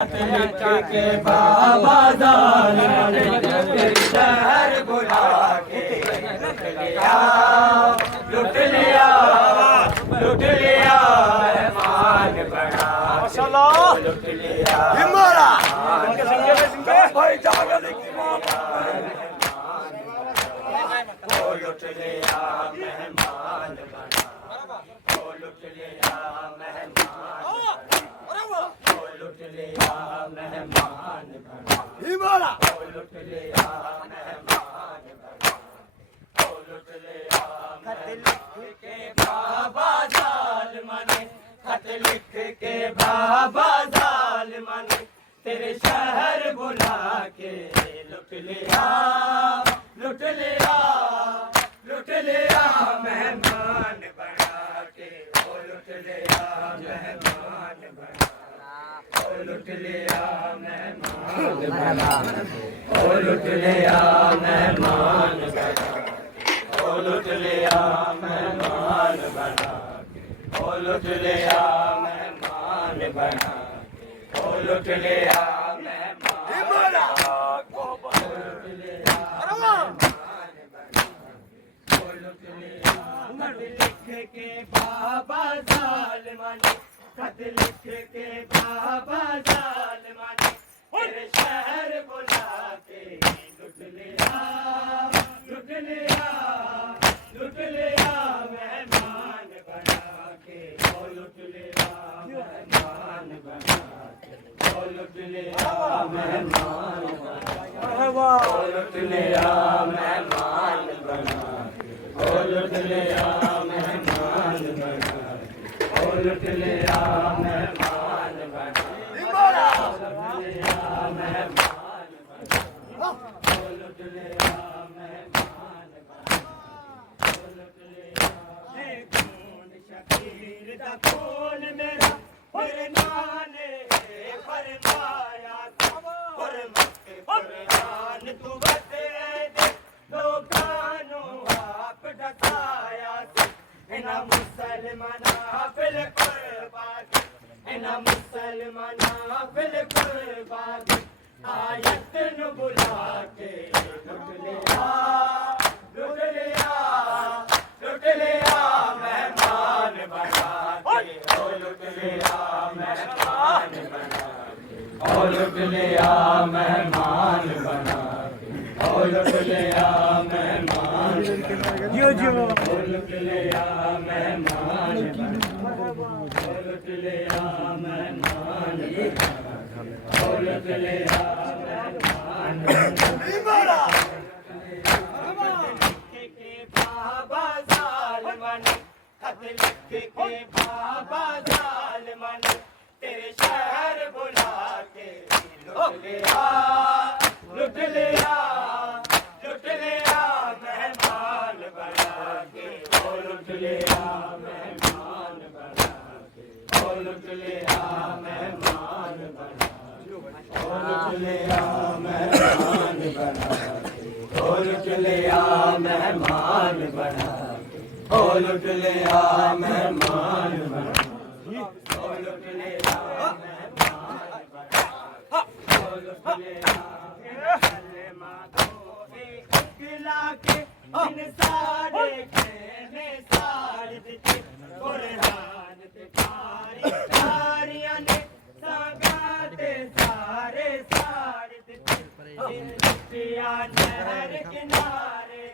लिख के बाबा शहर बुला के लुट लिया मेहमान बना लुट लिया भाई जागल की लुट लिया मेहमान बना लुट लिया मेहमान लुट लिया मेहमान बना लुट लिया मेहमान बना लुट लिया खत लिख के बाबा जालिमान खत लिख के बाबा जालिमान तेरे शहर बुला के लुट लिया मेहमान बना के लुट लिया मेहमान बना लुट लिया मेहमान बना लुट लिया मेहमान बना लुट लिया मेहमान बना लुट लिया मेहमान बना लुट लिया लिख के बाबा जालिमान खत लिख के बाबा जालिमान तेरे शहर बुला के लुट लिया मेहमान बना के लुट लिया मेहमान बना लुट लिया मेहमान बना लुट लिया मेहमान बना लुट लिया मेहमान बना लुट लिया मेहमान बना लुट लिया मेहमान ये कौन शकीर दा कौन मेरा मेरे नाने फरमाया फरमत कुरान तू बते दे लोकानो आप डकाया इना मुसलमाना फिल कुर्बान इना मुसलमाना फिल कुर्बान आयत नु बुला के लुट लिया मेहमान बना के लुट लिया मेहमान बना लुट लिया मेहमान बना लुट लिया मेहमान लुट लिया मेहमान लुट लिया मेहमान लुट लिया बाबा जालिमान खत लिख के बाबा जालिमान तेरे शहर बुला के लुट लिया मेहमान बना के लुट लिया मेहमान बना के लुट लिया मेहमान बना लुट लिया मेहमान बना लुट लिया मेहमान बना लुट लिया मेहमान बना लुट लिया के इन सारे खेने साड़ दिते कुरान ते तारियां ने सागाते सारे साड़ दिते इन लुटिया नहर किनारे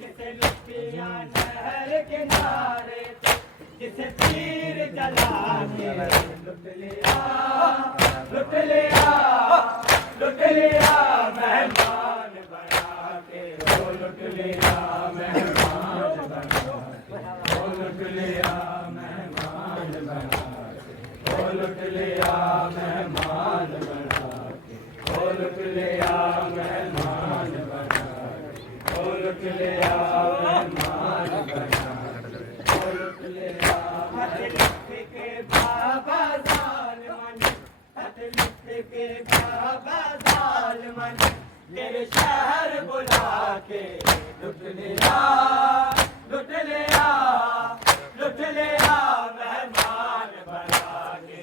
जिसे लुटिया नहर किनारे जिसे तीर जला के लुट लिया मेहमान बना के लुट लिया मेहमान बना लुट लिया मेहमान बना लुट लिया मेहमान बना लुट लिया मेहमान बना लुट लिया मेहमान बना लुट लिया के बाबा जालिमान खत लिख के बाबा जालिमान तेरे शहर बुला के लुट लिया मेहमान बना के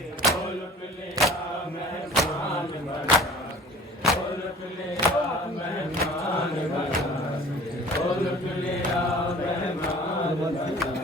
लुट लिया मेहमान ਮਹਿਮਾਨ ਬਣਾ ਕੇ